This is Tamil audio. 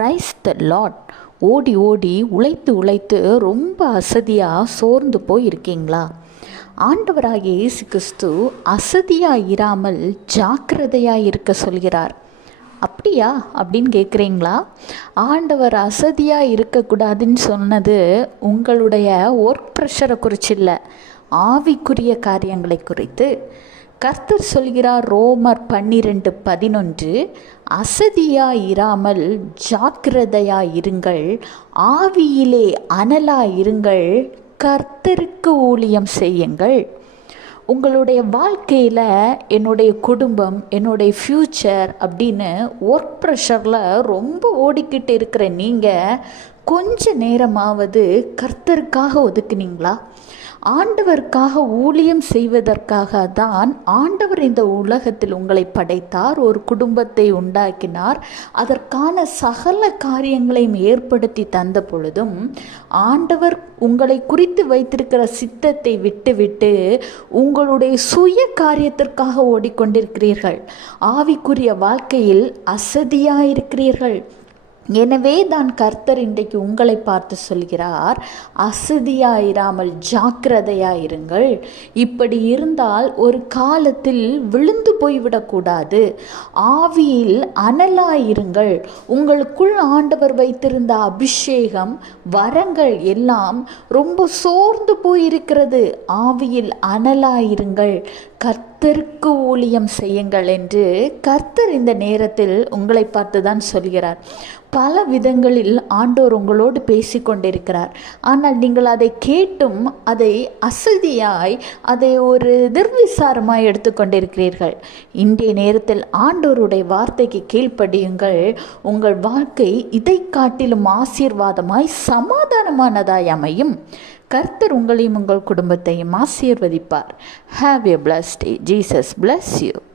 Praise the Lord. ஓடி ஓடி உழைத்து உழைத்து ரொம்ப அசதியாக சோர்ந்து போய் இருக்கீங்களா? ஆண்டவராகிய இயேசு கிறிஸ்து அசதியாக இராமல் ஜாக்கிரதையாக இருக்க சொல்கிறார். அப்படியா அப்படின்னு கேட்குறீங்களா? ஆண்டவர் அசதியாக இருக்கக்கூடாதுன்னு சொன்னது உங்களுடைய ஒர்க் ப்ரெஷரை குறித்து இல்லை, ஆவிக்குரிய காரியங்களை குறித்து. கர்த்தர் சொல்கிறார், ரோமர் 12:11, அசதியாயிராமல் ஜாக்கிரதையாயிருங்கள், ஆவியிலே அனலாயிருங்கள், கர்த்தருக்கு ஊழியம் செய்யுங்கள். உங்களுடைய வாழ்க்கையில் என்னுடைய குடும்பம், என்னுடைய ஃப்யூச்சர் அப்படின்னு ஒர்க் ப்ரெஷரில் ரொம்ப ஓடிக்கிட்டு இருக்கிற நீங்கள் கொஞ்ச நேரமாவது கர்த்தருக்காக ஒதுக்குனீங்களா? ஆண்டவருக்காக ஊழியம் செய்வதற்காக தான் ஆண்டவர் இந்த உலகத்தில் உங்களை படைத்தார், ஒரு குடும்பத்தை உண்டாக்கினார், அதற்கான சகல காரியங்களையும் ஏற்படுத்தி தந்த பொழுதும் ஆண்டவர் உங்களை குறித்து வைத்திருக்கிற சித்தத்தை விட்டுவிட்டு உங்களுடைய சுய காரியத்திற்காக ஓடிக்கொண்டிருக்கிறீர்கள். ஆவிக்குரிய வாழ்க்கையில் அசதியாயிருக்கிறீர்கள். எனவே தான் கர்த்தர் இன்றைக்கு உங்களை பார்த்து சொல்கிறார், அசதியாயிராமல் ஜாக்கிரதையாயிருங்கள். இப்படி இருந்தால் ஒரு காலத்தில் விழுந்து போய்விடக்கூடாது. ஆவியில் அனலாயிருங்கள். உங்களுக்குள் ஆண்டவர் வைத்திருந்த அபிஷேகம், வரங்கள் எல்லாம் ரொம்ப சோர்ந்து போயிருக்கிறது. ஆவியில் அனலாயிருங்கள், கர்த்தருக்கு ஊழியம் செய்யுங்கள் என்று கர்த்தர் இந்த நேரத்தில் உங்களை பார்த்து தான் சொல்கிறார். பல விதங்களில் ஆண்டவர் உங்களோடு பேசிக்கொண்டிருக்கிறார். ஆனால் நீங்கள் அதை கேட்டும் அதை அசதியாய், அதை ஒரு நிர்விசாரமாய் எடுத்துக்கொண்டிருக்கிறீர்கள். இன்றைய நேரத்தில் ஆண்டவருடைய வார்த்தைக்கு கீழ்ப்படியுங்கள். உங்கள் வாழ்க்கை இதை காட்டிலும் ஆசீர்வாதமாய் சமாதானமானதாய் அமையும். கர்த்தர் உங்களையும் உங்கள் குடும்பத்தையும் ஆசீர்வதிப்பார். Have a blessed day. Jesus bless you.